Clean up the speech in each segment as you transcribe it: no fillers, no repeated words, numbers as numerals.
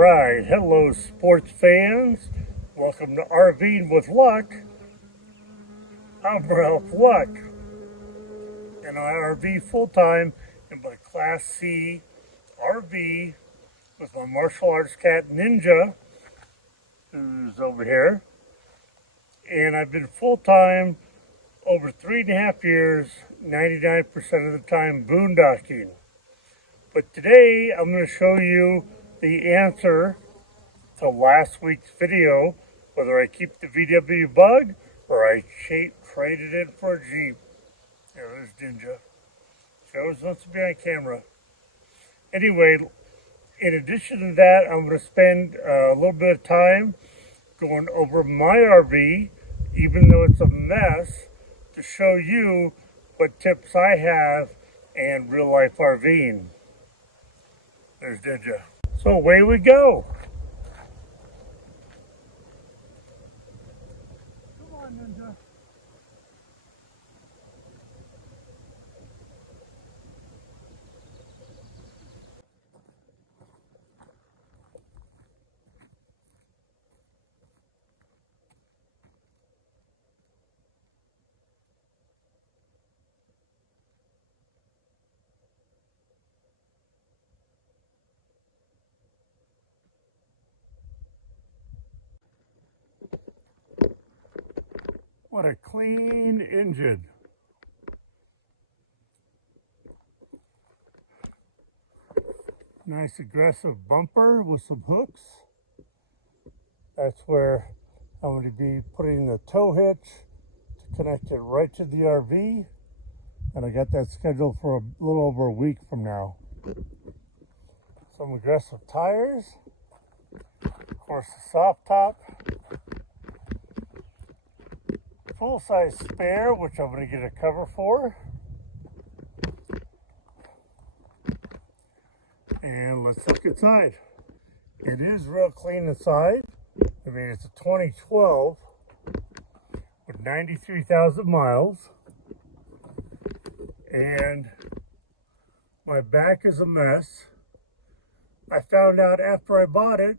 Alright, hello sports fans. Welcome to RVing with Luck. I'm Ralph Luck, and I RV full-time in my Class C RV with my martial arts cat Ninja, who's over here. And I've been full-time over 3.5 years, 99% of the time boondocking. But today I'm going to show you the answer to last week's video, whether I keep the VW Bug or I traded it for a Jeep. There's Ninja. She always wants to be on camera. Anyway, in addition to that, I'm going to spend a little bit of time going over my RV, even though it's a mess, to show you what tips I have and real life RVing. There's Ninja. So away we go. Come on, Ninja. What a clean engine. Nice aggressive bumper with some hooks. That's where I'm going to be putting the tow hitch to connect it right to the RV. And I got that scheduled for a little over a week from now. Some aggressive tires. Of course, the soft top. Full-size spare, which I'm going to get a cover for. And let's look inside. It is real clean inside. I mean, it's a 2012 with 93,000 miles. And my back is a mess. I found out after I bought it,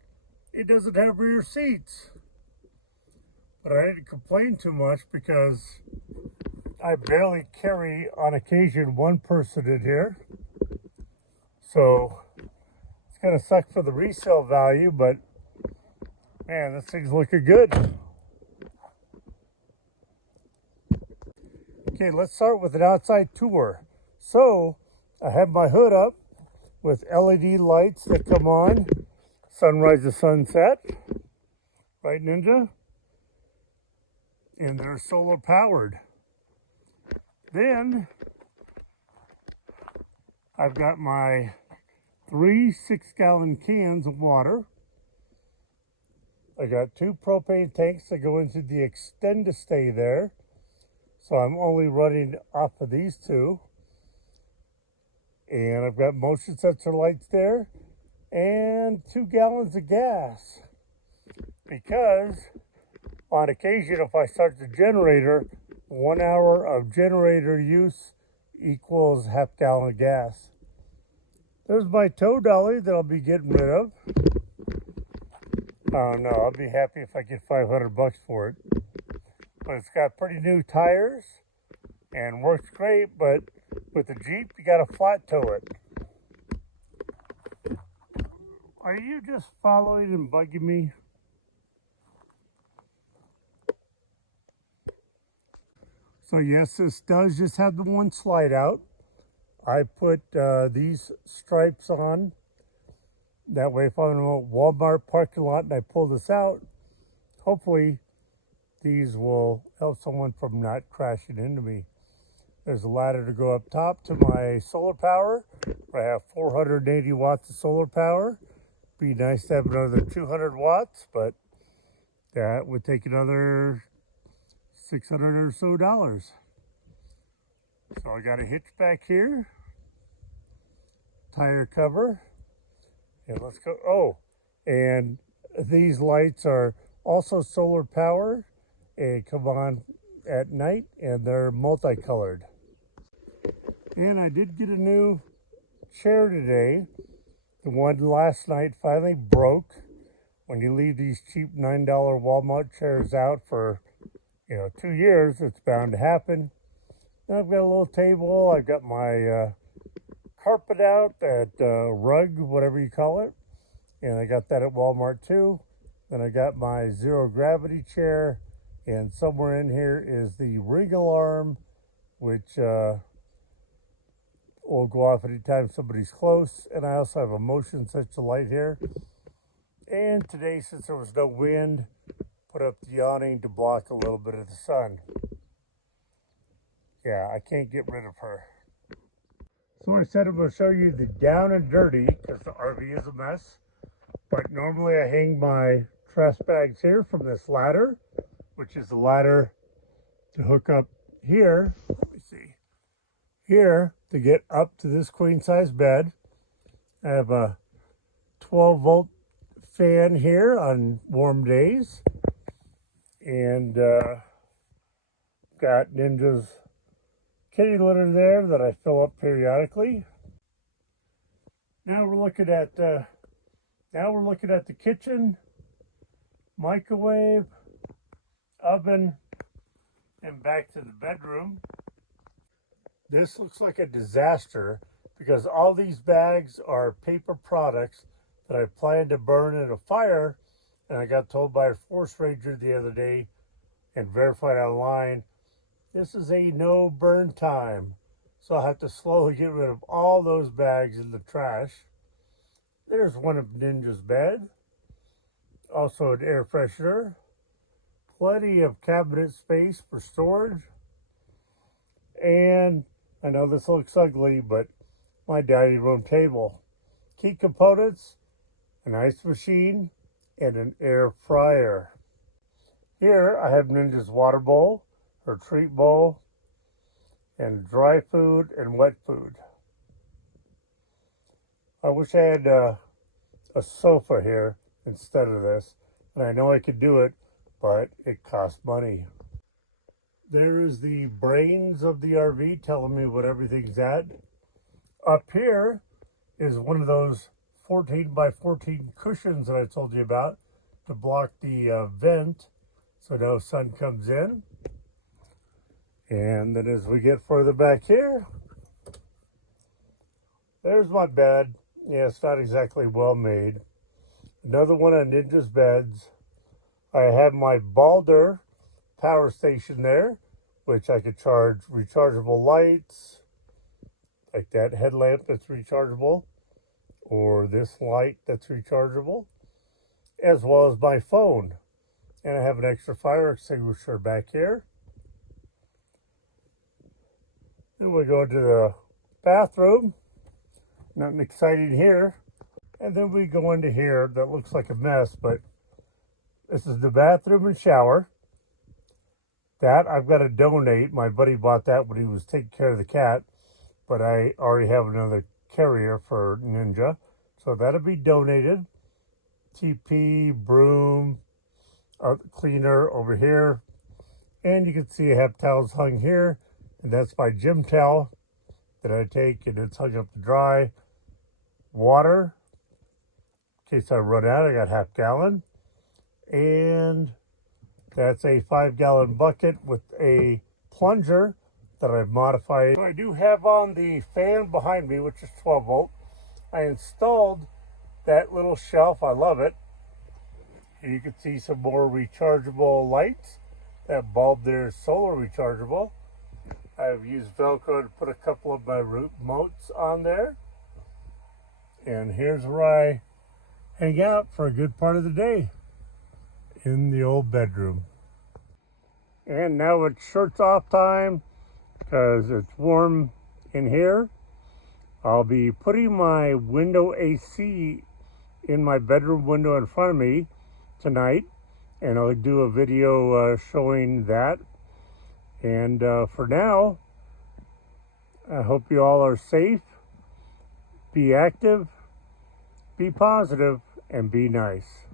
it doesn't have rear seats. But I didn't complain too much because I barely carry, on occasion, one person in here. So it's going to suck for the resale value, but man, this thing's looking good. Okay, let's start with an outside tour. So I have my hood up with LED lights that come on sunrise to sunset. Right, Ninja? And they're solar powered. Then I've got my 3 6-gallon cans of water. I got 2 propane tanks that go into the extend to stay there. So I'm only running off of these 2. And I've got motion sensor lights there and 2 gallons of gas. Because on occasion, if I start the generator, 1 hour of generator use equals half gallon of gas. There's my tow dolly that I'll be getting rid of. Oh no, I'll be happy if I get $500 for it. But it's got pretty new tires and works great, but with the Jeep, you gotta flat tow it. Are you just following and bugging me? So yes, this does just have the one slide out. I put these stripes on. That way if I'm in a Walmart parking lot and I pull this out, hopefully these will help someone from not crashing into me. There's a ladder to go up top to my solar power. I have 480 watts of solar power. Be nice to have another 200 watts, but that would take another $600 or so dollars. So I got a hitch back here, tire cover, and let's go. Oh, and these lights are also solar powered and come on at night, and they're multicolored. And I did get a new chair today. The one last night finally broke. When you leave these cheap $9 Walmart chairs out for, 2 years, it's bound to happen. And I've got a little table. I've got my carpet out, that rug, whatever you call it. And I got that at Walmart too. Then I got my zero gravity chair. And somewhere in here is the ring alarm, which will go off anytime somebody's close. And I also have a motion sensor light here. And today, since there was no wind, put up the awning to block a little bit of the sun. Yeah, I can't get rid of her. So I said I'm going to show you the down and dirty, because the RV is a mess. But normally I hang my trash bags here from this ladder, which is the ladder to hook up here. Let me see. Here, to get up to this queen size bed. I have a 12-volt fan here on warm days, and got Ninja's kitty litter there that I fill up periodically. Now we're looking at the kitchen, microwave, oven, and back to the bedroom. This looks like a disaster because all these bags are paper products that I planned to burn in a fire, and I got told by a forest ranger the other day and verified online, this is a no burn time. So I'll have to slowly get rid of all those bags in the trash. There's one of Ninja's bed. Also an air freshener. Plenty of cabinet space for storage. And I know this looks ugly, but my dining room table. Key components: an ice machine, and an air fryer. Here I have Ninja's water bowl, her treat bowl, and dry food and wet food. I wish I had a sofa here instead of this, and I know I could do it, but it costs money. There is the brains of the RV telling me what everything's at. Up here is one of those 14 by 14 cushions that I told you about to block the vent so no sun comes in. And then as we get further back here, there's my bed. Yeah, it's not exactly well made. Another one of Ninja's beds. I have my Balder power station there, which I could charge rechargeable lights, like that headlamp that's rechargeable, or this light that's rechargeable, as well as my phone. And I have an extra fire extinguisher back here. Then we go to the bathroom. Nothing exciting here. And then we go into here that looks like a mess, but this is the bathroom and shower. That I've got to donate. My buddy bought that when he was taking care of the cat, but I already have another carrier for Ninja, so that'll be donated. TP, broom, cleaner over here, and you can see I have towels hung here, and that's my gym towel that I take and it's hung up to dry. Water, in case I run out, I got half gallon, and that's a 5-gallon bucket with a plunger that I've modified. So I do have on the fan behind me, which is 12 volt. I installed that little shelf. I love it. And you can see some more rechargeable lights. That bulb there is solar rechargeable. I've used Velcro to put a couple of my remotes on there. And here's where I hang out for a good part of the day, in the old bedroom. And now it's shirts off time because it's warm in here. I'll be putting my window AC in my bedroom window in front of me tonight, and I'll do a video showing that. And for now, I hope you all are safe, be active, be positive, and be nice.